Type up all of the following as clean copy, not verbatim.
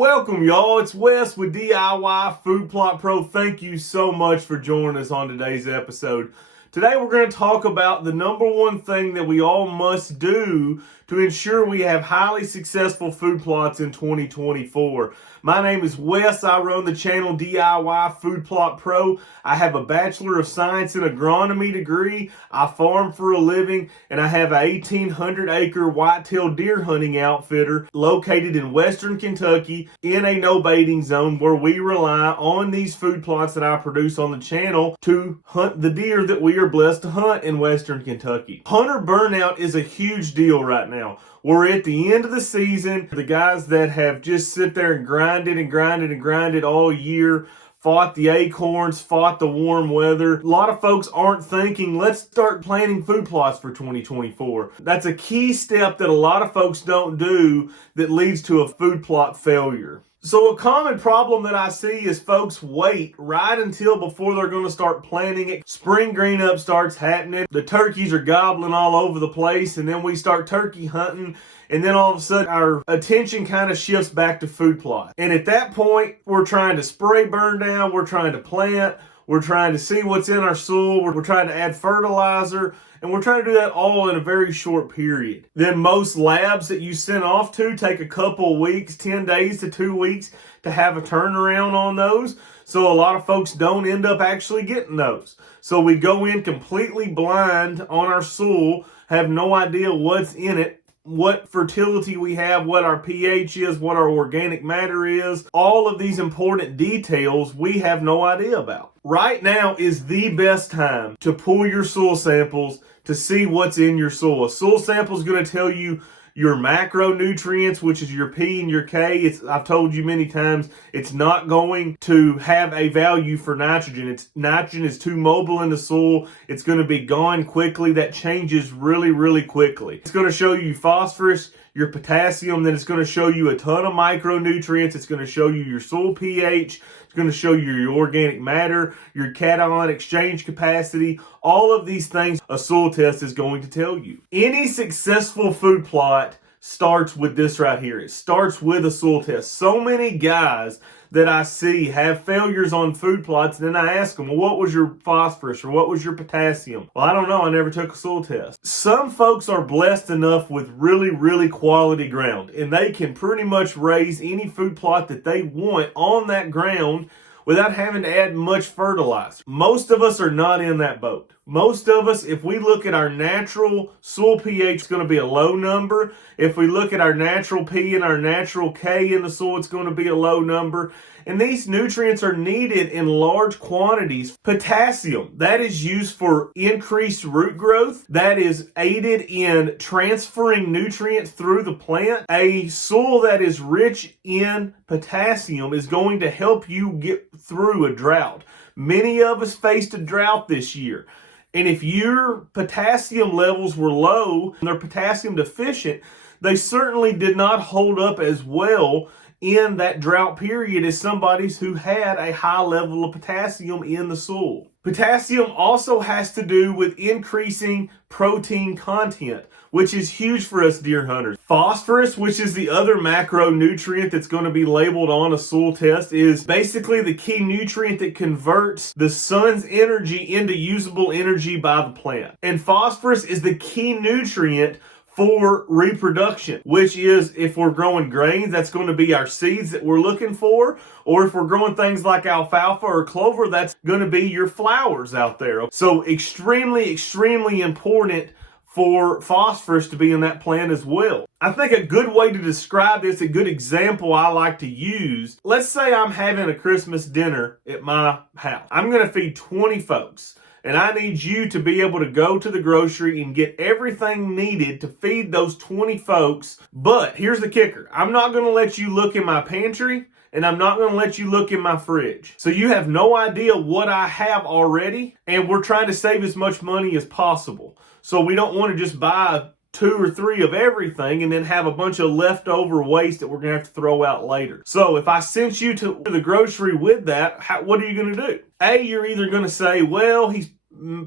Welcome, y'all. It's Wes with DIY Food Plot Pro. Thank you so much for joining us on today's episode. Today we're going to talk about the number one thing that we all must do to ensure we have highly successful food plots in 2024. My name is Wes. I run the channel DIY Food Plot Pro. I have a Bachelor of Science in Agronomy degree. I farm for a living, and I have a 1,800-acre whitetail deer hunting outfitter located in western Kentucky in a no-baiting zone where we rely on these food plots that I produce on the channel to hunt the deer that we are blessed to hunt in western Kentucky. Hunter burnout is a huge deal right now. We're at the end of the season. The guys that have just sit there and grinded all year, fought the acorns, fought the warm weather. A lot of folks aren't thinking, let's start planning food plots for 2024. That's a key step that a lot of folks don't do that leads to a food plot failure. So a common problem that I see is folks wait right until before they're going to start planting it. Spring green up starts happening. The turkeys are gobbling all over the place, and then we start turkey hunting. And then all of a sudden, our attention kind of shifts back to food plot. And at that point, we're trying to spray burn down. We're trying to plant. We're trying to see what's in our soil. We're trying to add fertilizer. And we're trying to do that all in a very short period. Then most labs that you send off to take a couple of weeks, 10 days to 2 weeks to have a turnaround on those. So a lot of folks don't end up actually getting those. So we go in completely blind on our soil, have no idea what's in it, what fertility we have, what our pH is, what our organic matter is. All of these important details we have no idea about. Right now is the best time to pull your soil samples to see what's in your soil. A soil sample is going to tell you your macronutrients, which is your P and your K. I've told you many times, it's not going to have a value for nitrogen. Nitrogen is too mobile in the soil. It's going to be gone quickly. That changes really, really quickly. It's going to show you phosphorus, your potassium, then it's going to show you a ton of micronutrients. It's going to show you your soil pH. It's going to show you your organic matter, your cation exchange capacity. All of these things a soil test is going to tell you. Any successful food plot starts with this right here. It starts with a soil test. So many guys that I see have failures on food plots, and then I ask them, well, what was your phosphorus or what was your potassium? Well, I don't know. I never took a soil test. Some folks are blessed enough with really, really quality ground, and they can pretty much raise any food plot that they want on that ground without having to add much fertilizer. Most of us are not in that boat. Most of us, if we look at our natural soil pH, it's going to be a low number. If we look at our natural P and our natural K in the soil, it's going to be a low number. And these nutrients are needed in large quantities. Potassium, that is used for increased root growth. That is aided in transferring nutrients through the plant. A soil that is rich in potassium is going to help you get through a drought. Many of us faced a drought this year. And if your potassium levels were low and they're potassium deficient, they certainly did not hold up as well in that drought period as somebody who had a high level of potassium in the soil. Potassium also has to do with increasing protein content, which is huge for us deer hunters. Phosphorus, which is the other macronutrient that's going to be labeled on a soil test, is basically the key nutrient that converts the sun's energy into usable energy by the plant. And phosphorus is the key nutrient for reproduction, which is, if we're growing grains, that's going to be our seeds that we're looking for. Or if we're growing things like alfalfa or clover, that's going to be your flowers out there. So extremely, extremely important for phosphorus to be in that plant as well. I think a good way to describe this, a good example I like to use, let's say I'm having a Christmas dinner at my house. I'm going to feed 20 folks. And I need you to be able to go to the grocery and get everything needed to feed those 20 folks. But here's the kicker. I'm not going to let you look in my pantry, and I'm not going to let you look in my fridge. So you have no idea what I have already, and we're trying to save as much money as possible. So we don't want to just buy 2 or 3 of everything and then have a bunch of leftover waste that we're going to have to throw out later. So if I sent you to the grocery with that, what are you going to do? A, you're either going to say, well, he's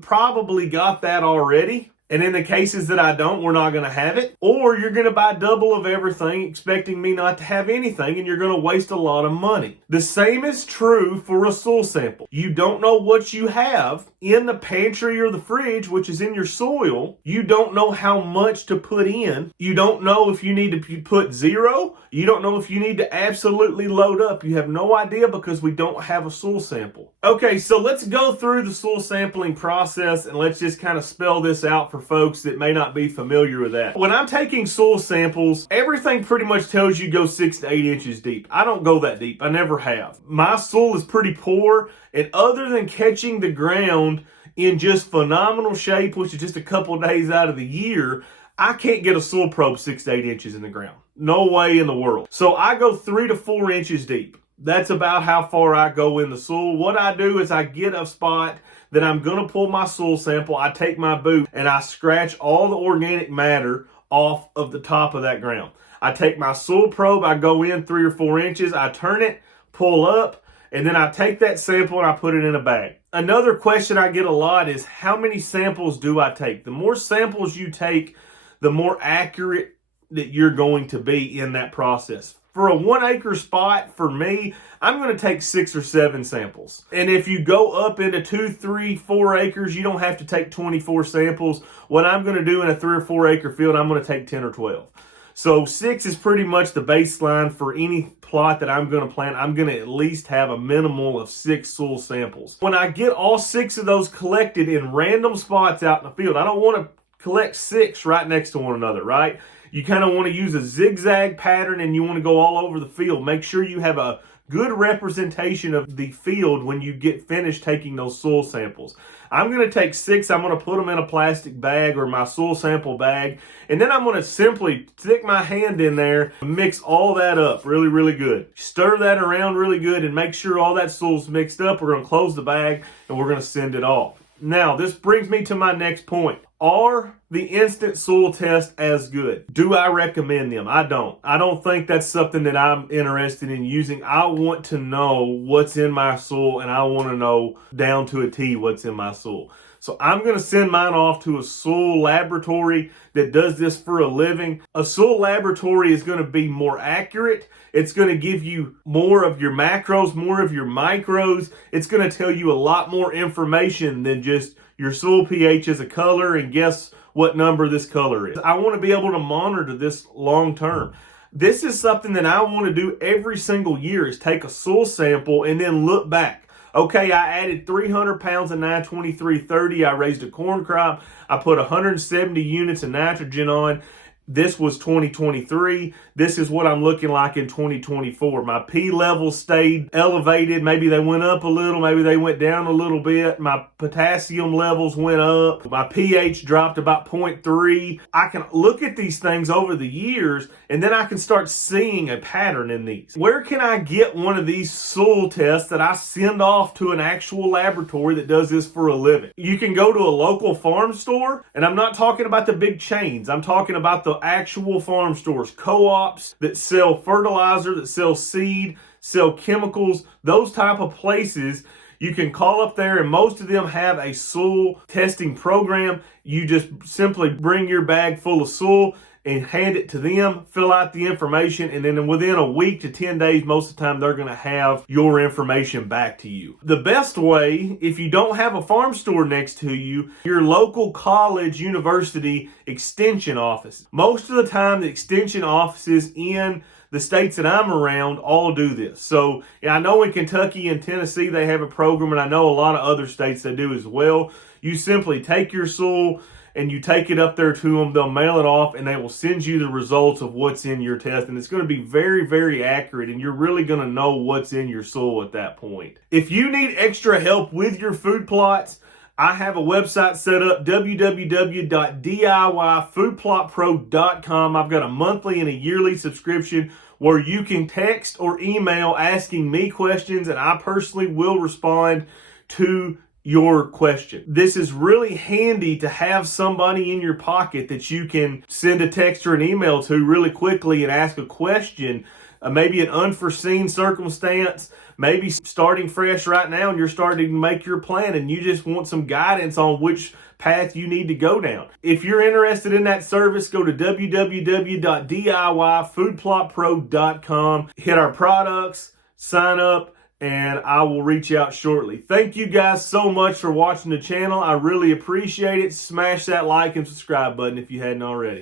probably got that already, And in the cases that I don't, we're not going to have it. Or you're going to buy double of everything, expecting me not to have anything, and you're going to waste a lot of money. The same is true for a soil sample. You don't know what you have in the pantry or the fridge, which is in your soil. You don't know how much to put in. You don't know if you need to put zero. You don't know if you need to absolutely load up. You have no idea because we don't have a soil sample. Okay, so let's go through the soil sampling process and let's just kind of spell this out for folks that may not be familiar with that. When I'm taking soil samples, everything pretty much tells you go 6 to 8 inches deep. I don't go that deep. I never have. My soil is pretty poor, and other than catching the ground in just phenomenal shape, which is just a couple days out of the year, I can't get a soil probe 6 to 8 inches in the ground. No way in the world. So I go 3 to 4 inches deep. That's about how far I go in the soil. What I do is I get a spot that I'm going to pull my soil sample. I take my boot and I scratch all the organic matter off of the top of that ground. I take my soil probe, I go in 3 or 4 inches, I turn it, pull up, and then I take that sample and I put it in a bag. Another question I get a lot is, how many samples do I take? The more samples you take, the more accurate that you're going to be in that process. For a 1 acre spot, for me, I'm going to take 6 or 7 samples. And if you go up into 2, 3, 4 acres, you don't have to take 24 samples. What I'm going to do in a 3 or 4 acre field, I'm going to take 10 or 12. So 6 is pretty much the baseline for any plot that I'm going to plant. I'm going to at least have a minimal of 6 soil samples. When I get all 6 of those collected in random spots out in the field, I don't want to collect 6 right next to one another, right? You kind of want to use a zigzag pattern and you want to go all over the field. Make sure you have a good representation of the field when you get finished taking those soil samples. I'm going to take 6, I'm going to put them in a plastic bag or my soil sample bag, and then I'm going to simply stick my hand in there and mix all that up really, really good. Stir that around really good and make sure all that soil's mixed up. We're going to close the bag and we're going to send it off. Now, this brings me to my next point. Are the instant soil tests as good? Do I recommend them? I don't. I don't think that's something that I'm interested in using. I want to know what's in my soil, and I want to know down to a T what's in my soil. So I'm going to send mine off to a soil laboratory that does this for a living. A soil laboratory is going to be more accurate. It's going to give you more of your macros, more of your micros. It's going to tell you a lot more information than just your soil pH is a color and guess what number this color is. I want to be able to monitor this long term. This is something that I want to do every single year, is take a soil sample and then look back. Okay, I added 300 pounds of 923-30. I raised a corn crop. I put 170 units of nitrogen on. This was 2023. This is what I'm looking like in 2024. My P levels stayed elevated. Maybe they went up a little. Maybe they went down a little bit. My potassium levels went up. My pH dropped about 0.3. I can look at these things over the years, and then I can start seeing a pattern in these. Where can I get one of these soil tests that I send off to an actual laboratory that does this for a living? You can go to a local farm store, and I'm not talking about the big chains. I'm talking about the actual farm stores, co-ops that sell fertilizer, that sell seed, sell chemicals, those type of places. You can call up there, and most of them have a soil testing program. You just simply bring your bag full of soil and hand it to them, fill out the information, and then within a week to 10 days, most of the time, they're going to have your information back to you. The best way, if you don't have a farm store next to you, your local college, university extension office. Most of the time, the extension offices in the states that I'm around all do this. So I know in Kentucky and Tennessee, they have a program, and I know a lot of other states that do as well. You simply take your soil and you take it up there to them, they'll mail it off, and they will send you the results of what's in your test. And it's going to be very, very accurate, and you're really going to know what's in your soil at that point. If you need extra help with your food plots, I have a website set up, www.diyfoodplotpro.com. I've got a monthly and a yearly subscription where you can text or email asking me questions, and I personally will respond to your question. This is really handy to have somebody in your pocket that you can send a text or an email to really quickly and ask a question maybe an unforeseen circumstance, maybe starting fresh right now and you're starting to make your plan and you just want some guidance on which path you need to go down. If you're interested in that service, go to www.diyfoodplotpro.com, hit our products, sign up, and I will reach out shortly. Thank you guys so much for watching the channel. I really appreciate it. Smash that like and subscribe button if you hadn't already.